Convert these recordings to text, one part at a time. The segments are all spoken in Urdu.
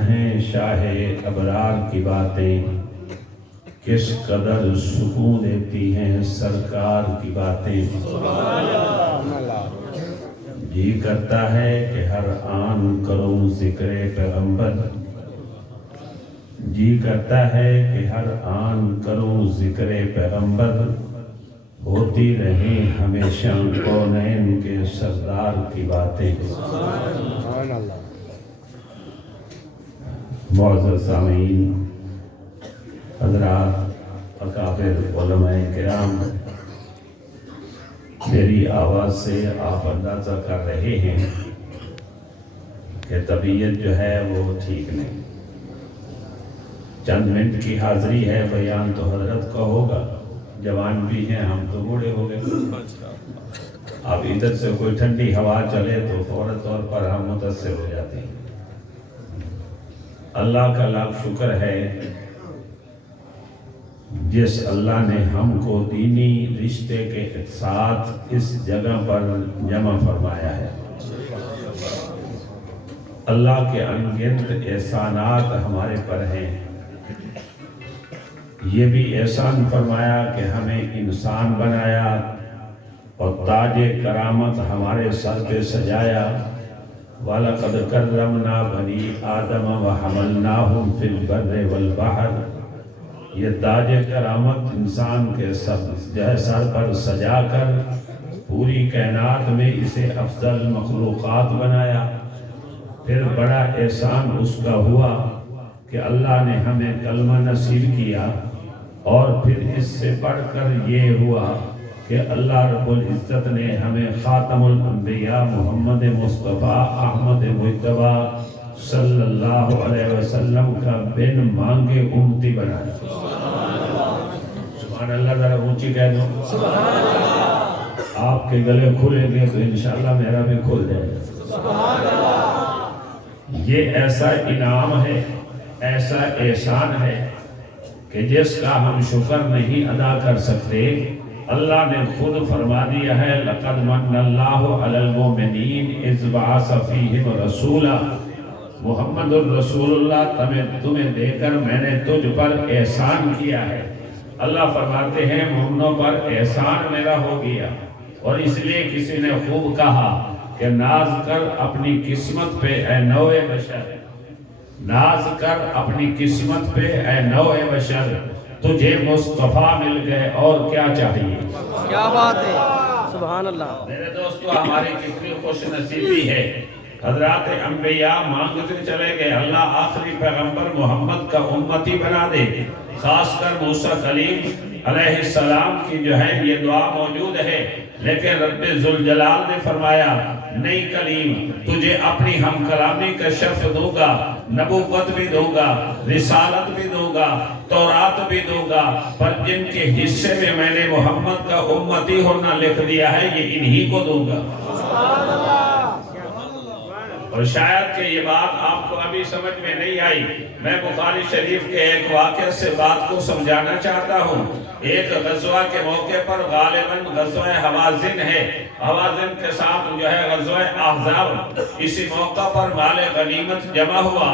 ہیں شاہ ابرار کی باتیں، کس قدر سکون دیتی ہیں سرکار کی باتیں۔ جی کرتا ہے کہ ہر آن کروں ذکر پیغمبر، جی کرتا ہے کہ ہر آن کروں ذکر پیغمبر، ہوتی رہیں ہمیشہ کونین کے سردار کی باتیں۔ معزز سامعین، حضرات، اکابر علماء کرام، میری آواز سے آپ اندازہ کر رہے ہیں کہ طبیعت جو ہے وہ ٹھیک نہیں۔ چند منٹ کی حاضری ہے، بیان تو حضرت کا ہوگا، جوان بھی ہیں، ہم تو بوڑھے ہو گئے۔ اب ادھر سے کوئی ٹھنڈی ہوا چلے تو فوری طور پر ہم متاثر ہو جاتے ہیں۔ اللہ کا لاکھ شکر ہے جس اللہ نے ہم کو دینی رشتے کے ساتھ اس جگہ پر جمع فرمایا ہے۔ اللہ کے انگنت احسانات ہمارے پر ہیں۔ یہ بھی احسان فرمایا کہ ہمیں انسان بنایا اور تاج کرامت ہمارے سر پہ سجایا۔ وَلَقَدْ كَرَّمْنَا بَنِي آدَمَ وَحَمَلْنَاهُمْ فِي الْبَرِّ وَالْبَحْرِ۔ یہ تاج کرامت انسان کے سر پر سجا کر پوری کائنات میں اسے افضل مخلوقات بنایا۔ پھر بڑا احسان اس کا ہوا کہ اللہ نے ہمیں کلمہ نصیب کیا، اور پھر اس سے بڑھ کر یہ ہوا کہ اللہ رب العزت نے ہمیں خاتم الانبیاء محمد مصطفیٰ احمد مجتبی صلی اللہ علیہ وسلم کا بن مانگے امتی بنایا۔ سبحان اللہ، ذرا اونچی کہہ دو سبحان اللہ۔ آپ کے گلے کھلیں گے تو انشاءاللہ میرا بھی کھل جائے گا۔ سبحان اللہ۔ یہ ایسا انعام ہے، ایسا احسان ہے کہ جس کا ہم شکر نہیں ادا کر سکتے۔ اللہ نے خود فرما دیا ہے لَقَدْ مَنَّ اللَّهُ عَلَى الْمُؤْمِنِينَ إِذْ بَعَثَ فِيهِمْ رَسُولًا۔ محمد الرسول اللہ تمہیں دے کر میں نے تجھ پر احسان کیا ہے۔ اللہ فرماتے ہیں مومنوں پر احسان میرا ہو گیا، اور اس لیے کسی نے خوب کہا کہ ناز کر اپنی قسمت پہ اے نوع بشر، ناز کر اپنی قسمت پہ اے نوع بشر، تجھے مصطفیٰ مل گئے اور کیا چاہیے۔ کیا بات ہے، سبحان اللہ۔ میرے دوستو، ہماری کتنی خوش نصیبی ہے، حضرات انبیاء مانگتے چلے گئے اللہ آخری پیغمبر محمد کا امتی بنا دے۔ خاص کر موسیٰ کلیم علیہ السلام کی جو ہے یہ دعا موجود ہے، لیکن رب ذوالجلال نے فرمایا نہیں کلیم، تجھے اپنی ہم کلامی کا شرف دوں گا، نبوت بھی دوں گا، رسالت بھی دوں گا، تورات بھی دوں گا، پر جن کے حصے میں میں نے محمد کا امتی ہونا لکھ دیا ہے یہ انہی کو دوں گا۔ اور شاید کہ یہ بات آپ کو ابھی سمجھ میں نہیں آئی، میں بخاری شریف کے ایک واقعہ سے بات کو سمجھانا چاہتا ہوں۔ ایک غزوہ کے موقع پر غالباً غزوہ حوازن ہے، حوازن کے ساتھ جو ہے غزوہ احزاب، اسی موقع پر مال غنیمت جمع ہوا،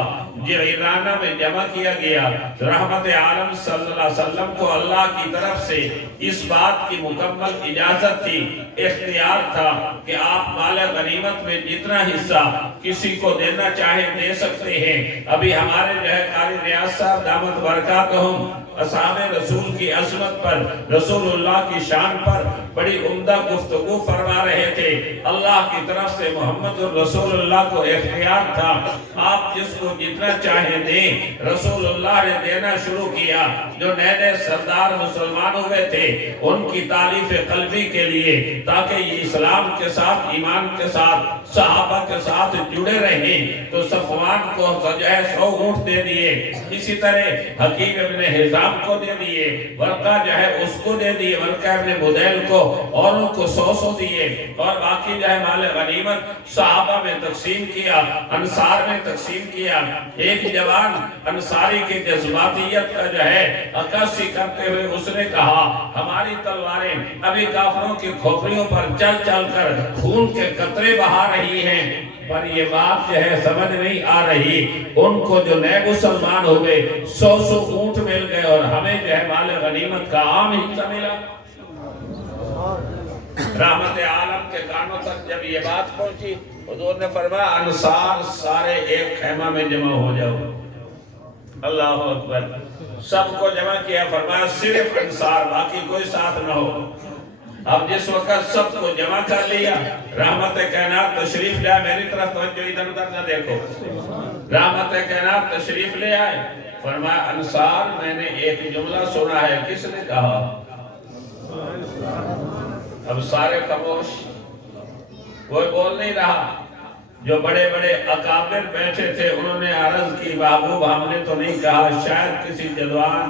جعرانہ میں جمع کیا گیا۔ رحمت عالم صلی اللہ علیہ وسلم کو اللہ کی طرف سے اس بات کی مکمل اجازت تھی، اختیار تھا کہ آپ مال غنیمت میں جتنا حصہ کسی کو دینا چاہیں دے سکتے ہیں۔ ابھی ہمارے جو ہے قاری ریاض صاحب دامت برکاتہم اصحاب رسول کی عظمت پر، رسول اللہ کی شان پر بڑی عمدہ گفتگو فرما رہے تھے۔ اللہ کی طرف سے محمد الرسول اللہ کو اختیار تھا، آپ جس کو جتنا چاہیں دیں۔ رسول اللہ نے دینا شروع کیا، جو نئے نئے سردار مسلمان ہوئے تھے ان کی تعریف قلبی کے لیے، تاکہ یہ اسلام کے ساتھ، ایمان کے ساتھ، صحابہ کے ساتھ جڑے رہیں، تو صفوان کو سجائے 100 اونٹ دے دیے، اسی طرح حکیم ابن حزام کو دے دیے، ورقہ جو ہے اس کو دے دیے، ورقہ ابن بدیل کو، اوروں کو 100 دیے، اور باقی جو ہے مال غنیمت صحابہ میں تقسیم کیا، انصار میں تقسیم کیا۔ ایک جوان انصاری کی جذباتیت کا جو ہے عکاسی کرتے ہوئے اس نے کہا ہماری تلواریں ابھی کافروں کی کھوپڑیوں پر چل چل کر خون کے قطرے بہا رہی ہیں، پر یہ بات جو ہے سمجھ نہیں آ رہی، ان کو جو نئے مسلمان ہوئے 100 اونٹ مل گئے اور ہمیں جو ہے مال غنیمت کا عام حصہ ملا۔ رحمت عالم کے کانوں تک جب یہ بات پہنچی، حضور نے فرمایا انصار سارے ایک خیمہ میں جمع ہو جاؤ۔ اللہ اکبر، سب کو جمع کیا، فرمایا صرف انصار، باقی کوئی ساتھ نہ ہو۔ اب جس وقت سب کو جمع کر لیا، رحمت کائنات تشریف لے آئے، میری طرف توجہ ادھر ادھر نہ دیکھو، رحمت کائنات تشریف لے آئے، فرمایا انصار میں نے ایک جملہ سنا ہے، کس نے کہا؟ اب سارے خاموش، کوئی بول نہیں رہا۔ جو بڑے بڑے اکابر بیٹھے تھے انہوں نے عرض کی محبوب ہم نے تو نہیں کہا، شاید کسی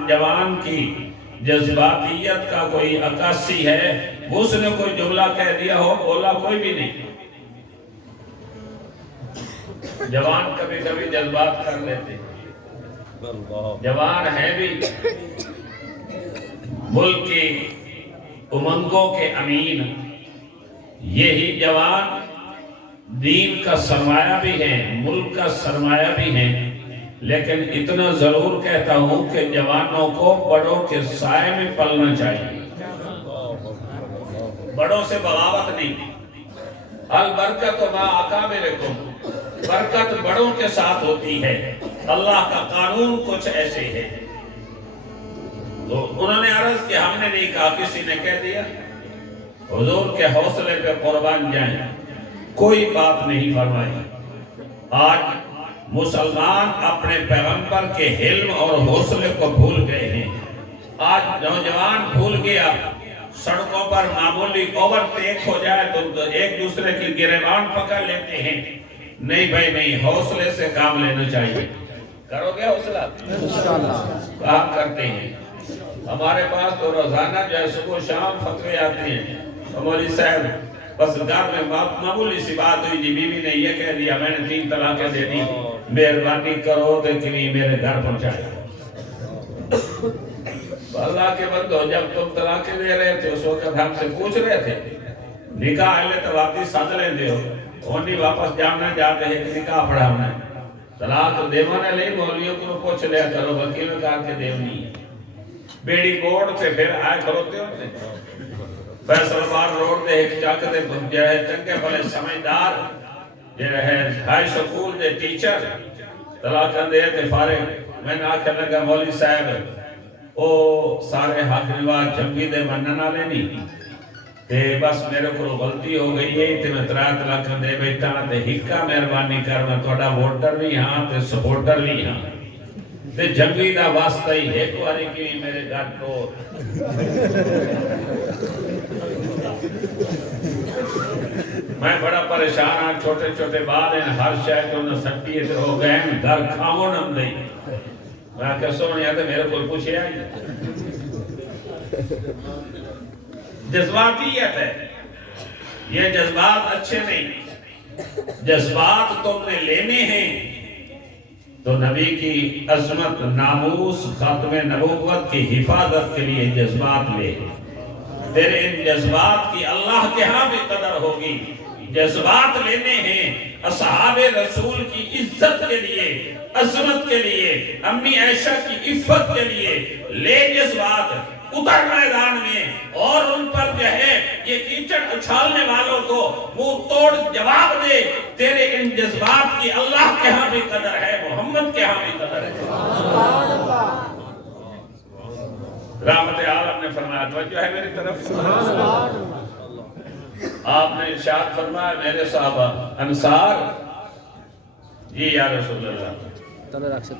جوان کی جذباتیت کا کوئی عکاسی ہے، اس نے کوئی جملہ کہہ دیا ہو، بولا کوئی بھی نہیں۔ جوان کبھی کبھی جذبات کر لیتے، جوان ہے بھی ملک کی امنگوں کے امین، یہی جوان دین کا سرمایہ بھی ہے، ملک کا سرمایہ بھی ہے، لیکن اتنا ضرور کہتا ہوں کہ جوانوں کو بڑوں کے سائے میں پلنا چاہیے، بڑوں سے بغاوت نہیں۔ البرکت ما اکابرکم، برکت بڑوں کے ساتھ ہوتی ہے، اللہ کا قانون کچھ ایسے ہے۔ تو انہوں نے عرض کہ ہم نے نہیں کہا، کسی نے کہہ دیا۔ حضور کے حوصلے پہ قربان جائیں، کوئی بات نہیں فرمائی۔ آج مسلمان اپنے پیغمبر کے حلم اور حوصلے کو بھول گئے ہیں۔ آج نوجوان بھول گیا، سڑکوں پر معمولی اوورٹیک ہو جائے تو ایک دوسرے کی گریبان پکڑ لیتے ہیں۔ نہیں بھائی نہیں، حوصلے سے کام لینا چاہیے۔ کرو گے حوصلہ؟ انشاءاللہ کام کرتے ہیں۔ ہمارے پاس تو روزانہ جو ہے صبح شام فتوے آتے ہیں، مولوی صاحب بس گھر میں معمولی سی بات ہوئی، جی بیوی نے یہ کہہ دیا میں نے 3 طلاقیں دے دی، مہربانی کرو تو کبھی میرے گھر پہنچائے۔ اللہ کے بندو، جب تم طلاقیں دے رہے تھے اس وقت ہم سے پوچھ رہے تھے، نکاح اہل تو واپس ساتھ لیندے ہو، انہی واپس جامنا جاتے ہیں کہ نکاح پڑھانا ہے، طلاق دیوانے لے مولویوں کو پوچھ لیا کرو، وکیل کہا کے دیونی ہے۔ بیڑی بورڈ سے پھر آئے کروتے ہوتے فیصل بار روڈ دے ایک چاک دے جو ہے چنگے بھلے سمجھدار جو ہے ہائی سکول دے ٹیچر طلاقاں دے تے فارغ، میں نے آکھنے لگا مولوی صاحب او سارے حق نواز جنگی دے منن والے نہیں تے بس میرے کو غلطی ہو گئی ہے تے میں 3 طلاقاں دے بیٹھا تے ہکا مہربانی کر، میں تہاڈا ووٹر بھی ہاں تے سپورٹر بھی ہاں تے جنگی دا واسطہ ہی ایک واری کی میرے گھر تو میں بڑا پریشان ہاں، چھوٹے چھوٹے بال ہیں، ہر شاید تو نہ سکتی ہے ہو گئے ہیں، گھر کھاؤں نم دیں۔ میں کہ سونی آتے میرے کوئی پوچھے آئی، جذباتیت ہے، یہ جذبات اچھے نہیں۔ جذبات تم نے لینے ہیں تو نبی کی عظمت، ناموس، ختم نبوت کی حفاظت کے لیے جذبات لے، تیرے ان جذبات کی اللہ کے ہاں بھی قدر ہوگی۔ جذبات لینے ہیں اصحاب رسول کی عزت کے لیے، عظمت کے لیے، امی عائشہ کی عفت کے لیے لے جذبات، اتر میدان میں اور ان پر جو ہے یہ کیچڑ اچھالنے والوں کو منہ توڑ جواب دے۔ تیرے ان جذبات کی اللہ کے ہاں بھی قدر ہے، محمد کے ہاں بھی قدر ہے۔ رحمت عالم نے فرمایا، توجہ ہے میری طرف؟ آپ نے ارشاد فرمایا میرے صحابہ انصار، جی یا رسول اللہ،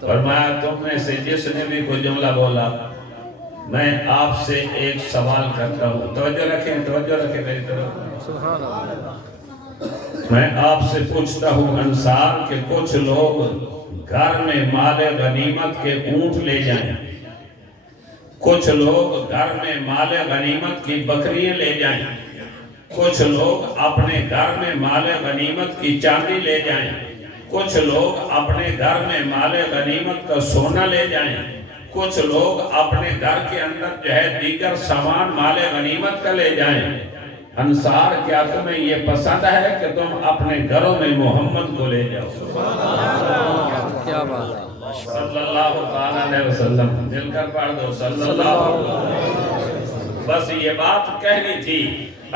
فرمایا تم میں سے جس نے بھی کوئی جملہ بولا میں آپ سے ایک سوال کرتا ہوں، توجہ رکھیں میری طرف، سبحان اللہ، میں آپ سے پوچھتا ہوں انصار کہ کچھ لوگ گھر میں مال غنیمت کے اونٹ لے جائیں، کچھ لوگ گھر میں مال غنیمت کی بکریاں لے جائیں، کچھ لوگ اپنے گھر میں مال غنیمت کی چاندی لے جائیں، کچھ لوگ اپنے گھر میں مال غنیمت کا سونا لے جائیں، کچھ لوگ اپنے گھر کے اندر جو ہے دیگر سامان مال غنیمت کا لے جائیں، انصار کیا تمہیں یہ پسند ہے کہ تم اپنے گھروں میں محمد کو لے جاؤ؟ کیا بات ہے، صلی اللہ تعالیٰ علیہ وسلم، مل کر پڑھ دو صلی اللہ علیہ وسلم۔ بس یہ بات کہنی تھی۔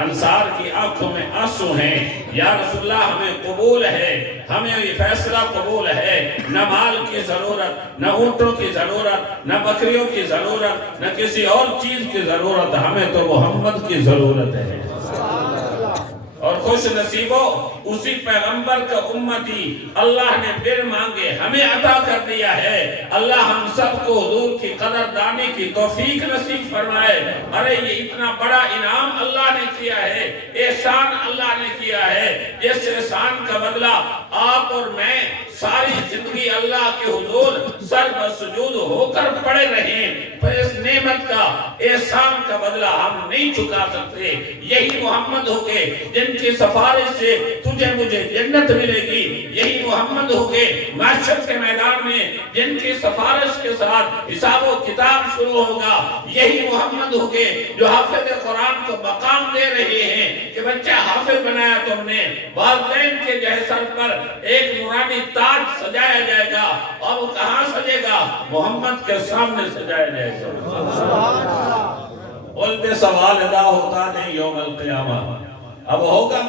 انصار کی آنکھوں میں آنسو ہیں، یا رسول اللہ ہمیں قبول ہے، ہمیں یہ فیصلہ قبول ہے، نہ مال کی ضرورت، نہ اونٹوں کی ضرورت، نہ بکریوں کی ضرورت، نہ کسی اور چیز کی ضرورت، ہمیں تو محمد کی ضرورت ہے۔ اور خوش نصیبو، اسی پیغمبر کا امتی اللہ نے بن مانگے ہمیں عطا کر دیا ہے۔ اللہ ہم سب کو حضور کی قدردانی کی توفیق نصیب فرمائے۔ ارے یہ اتنا بڑا انعام اللہ نے کیا ہے، احسان اللہ نے کیا ہے، جس احسان کا بدلہ آپ اور میں ساری زندگی اللہ کے حضور سر بسجود ہو کر پڑے رہیں، پر اس نعمت کا احسان کا بدلہ ہم نہیں چکا سکتے۔ یہی محمد ہوگے جن کی سفارش سے تجھے مجھے جنت ملے گی، یہی محمد ہوگے محشر کے میدان میں جن کی سفارش کے ساتھ حساب و کتاب شروع ہوگا، یہی محمد ہوگے جو حافظ قرآن کو مقام دے رہے ہیں کہ بچہ حافظ بنایا تم نے، والدین کے سر پر ایک نورانی تاج سجایا جائے گا، اور وہ کہاں سجے گا؟ محمد کے سامنے سجایا جائے گا۔ قلب سوال ادا ہوتا نہیں یوم القیامہ، اب ہوگا۔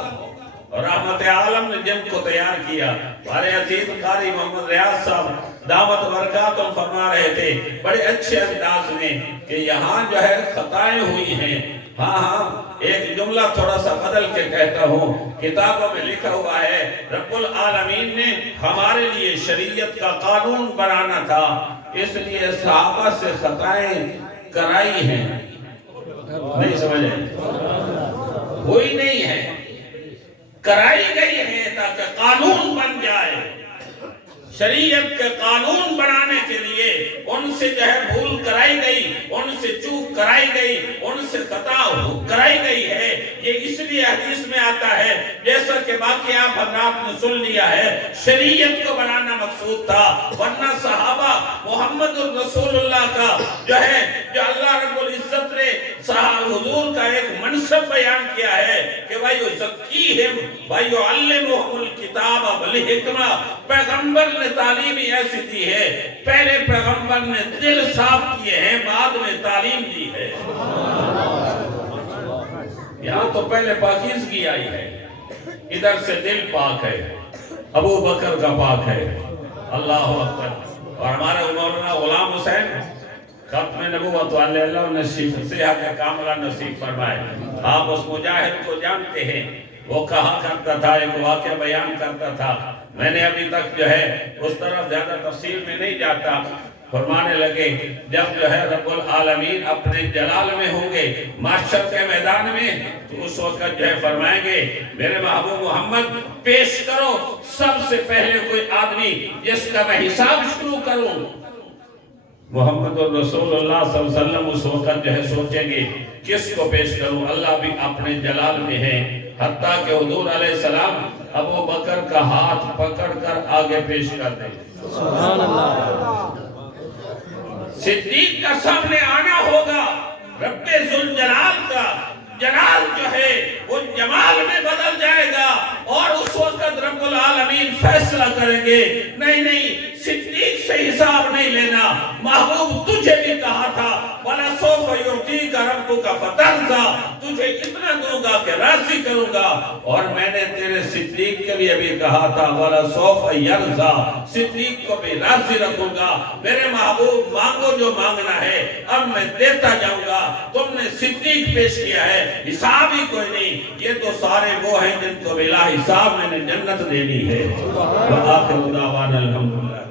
رحمت عالم نے جن کو تیار کیا، ہمارے عزیز قاری محمد ریاض صاحب دعوت برکاتم فرما رہے تھے بڑے اچھے انداز میں کہ یہاں جو ہے خطائیں ہوئی ہیں۔ ہاں ایک جملہ تھوڑا سا بدل کے کہتا ہوں، کتابوں میں لکھا ہوا ہے رب العالمین نے ہمارے لیے شریعت کا قانون بنانا تھا، اس لیے صحابہ سے خطائیں کرائی ہیں، نہیں سمجھے؟ ہوئی نہیں ہے، کرائی گئی ہے تاکہ قانون بن جائے۔ شریعت کے قانون بنانے کے لیے ان سے جو ہے بھول کرائی گئی، ان سے چوک کرائی گئی، ان سے خطا کرائی گئی ہے۔ یہ اس لیے حدیث میں آتا ہے، جیسا کہ باقی آپ حضرات نے سن لیا ہے، شریعت کو بنانا مقصود تھا، ورنہ صحابہ محمد رسول اللہ کا جو ہے، جو اللہ رب العزت نے حضور کا ایک منصب بیان کیا ہے کہ وَيُزَكِّيهِمْ وَيُعَلِّمُهُمُ الْكِتَابَ وَالْحِكْمَةَ۔ پیغمبر نے تعلیم ایسی دی ہے، پہلے پیغمبر نے دل صاف کیے ہیں، بعد میں تعلیم دی ہے۔ یہاں تو پہلے پاکیزگی آئی ہے، ادھر سے دل پاک ہے، ابو بکر کا پاک ہے، اللہ اکبر۔ اور ہمارے مولانا غلام حسین ختم نبوت والے اللہ نے صحت کاملہ نصیب فرمائے۔ آپ اس مجاہد کو جانتے ہیں، وہ کہا کرتا تھا، ایک واقعہ بیان کرتا تھا، میں نے ابھی تک جو ہے اس طرف زیادہ تفصیل میں نہیں جاتا، فرمانے لگے جب جو ہے رب العالمین اپنے جلال میں ہوں گے محشر کے میدان میں، تو اس وقت جو ہے فرمائیں گے میرے محبوب محمد پیش کرو سب سے پہلے کوئی آدمی جس کا میں حساب شروع کروں۔ محمد رسول اللہ صلی اللہ علیہ وسلم اس وقت جو ہے سوچیں گے کس کو پیش کروں، اللہ بھی اپنے جلال میں ہے، حتیٰ کہ حضور علیہ السلام ابو بکر کا ہاتھ پکڑ کر آگے پیش کر دیں۔ سبحان اللہ۔ صدیق کا سامنے آنا ہوگا، رب ذوالجلال کا جلال جو ہے وہ جمال میں بدل جائے گا، اور اس وقت رب العالمین فیصلہ کریں گے نہیں صدیق سے حساب نہیں لینا، محبوب تجھے بھی کہا تھا وَلَسَوْفَ يُعْطِيكَ رَبُّكَ فَتَرْضَىٰ، تجھے اتنا دوں گا کہ راضی کروں گا، اور میں نے تیرے صدیق کے لیے بھی کہا تھا وَلَسَوْفَ يَرْضَىٰ، صدیق کو بھی راضی رکھوں گا۔ میرے محبوب مانگو جو مانگنا ہے، اب میں دیتا جاؤں گا، تم نے صدیق پیش کیا ہے، حساب ہی کوئی نہیں، یہ تو سارے وہ ہیں جن کو بلا حساب میں نے جنت دینی ہے۔ وآخر دعوانا الحمدللہ۔